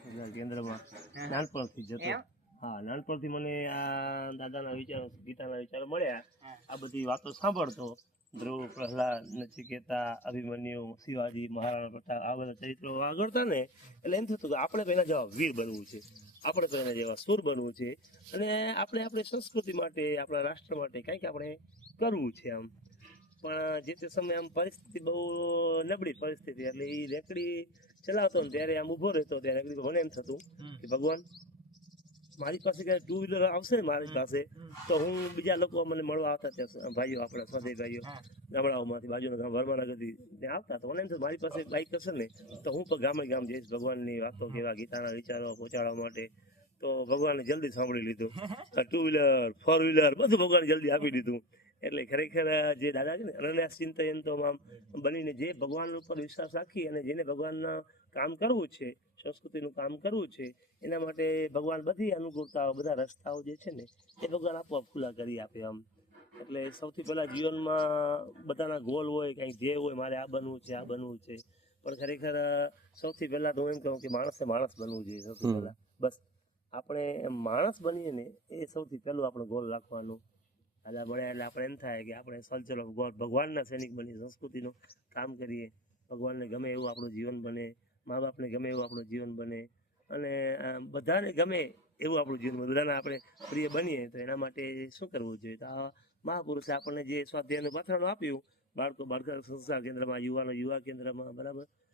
સંસ્કાર કેન્દ્રમાં નાનપણથી જતો. હા, નાનપણથી મને આ દાદાના વિચારો, ગીતાના વિચારો મળ્યા. આ બધી વાતો સાંભળતો. ધ્રુવ, પ્રહલાદ, નચિકેતા, અભિમન્યુ, શિવાજી, મહારાણા પ્રતાપ, આ બધા ચરિત્રો આગળતા ને એટલે એમ થતું કે આપણે પહેલા જેવા વીર બનવું છે, આપણે પહેલા જેવા સુર બનવું છે, અને આપણે આપણી સંસ્કૃતિ માટે, આપણા રાષ્ટ્ર માટે કંઈક આપણે કરવું છે આમ. પણ જે તે સમયે આમ પરિસ્થિતિ બહુ નબળી પરિસ્થિતિ, એટલે એ રેકડી ચલાવતો ને ત્યારે આમ ઊભો રહેતો, ત્યારે રેકડી મને એમ થતું કે ભગવાન મારી પાસે કઈ ટુ વ્હીલર આવશે ને મારી પાસે, તો હું બીજા લોકો મને મળવા આવતા ત્યાં ભાઈઓ, આપણા સ્વાધ્યાય ભાઈઓ ગામડાઓમાંથી, બાજુના ગામ વર્માનગરથી ત્યાં આવતા, તો મને એમ થતું મારી પાસે બાઈક હશે ને તો હું પણ ગામે ગામ જઈશ ભગવાનની વાતો કેવા, ગીતાના વિચારો પહોંચાડવા માટે. તો ભગવાને જલ્દી સાંભળી લીધું, ટુ વ્હીલર, ફોર વ્હીલર બધું ભગવાને જલ્દી આપી દીધું. એટલે ખરેખર જે દાદા છે ને અનન્યાસ ચિંતન તો આમ બનીને, જે ભગવાન ઉપર વિશ્વાસ રાખી અને જેને ભગવાનના કામ કરવું છે, સંસ્કૃતિનું કામ કરવું છે, એના માટે ભગવાન બધી અનુકૂળતાઓ, બધા રસ્તાઓ જે છે ને એ ભગવાન આપોઆપ ખુલ્લા કરી આપે આમ. એટલે સૌથી પહેલા જીવનમાં બધાના ગોલ હોય, કંઈક ધ્યેય હોય, મારે આ બનવું છે, આ બનવું છે. પણ ખરેખર સૌથી પહેલા તો હું એમ કહું કે માણસે માણસ બનવું જોઈએ સૌથી પહેલા. બસ આપણે માણસ બનીએ ને એ સૌથી પહેલું આપણે ગોલ રાખવાનું. એટલે મળ્યા એટલે આપણે એમ થાય કે આપણે સલચરો ભગવાનના સૈનિક બનીએ, સંસ્કૃતિનું કામ કરીએ, ભગવાનને ગમે એવું આપણું જીવન બને, મા બાપને ગમે એવું આપણું જીવન બને, અને બધાને ગમે એવું આપણું જીવન બને, બધાને આપણે પ્રિય બનીએ. તો એના માટે શું કરવું જોઈએ? તો આ મહાપુરુષે આપણને જે સ્વાધ્યાયનું પાથરણું આપ્યું, બાળકો બાળક સંસ્કાર કેન્દ્રમાં, યુવાનો યુવા કેન્દ્રમાં, બરાબર,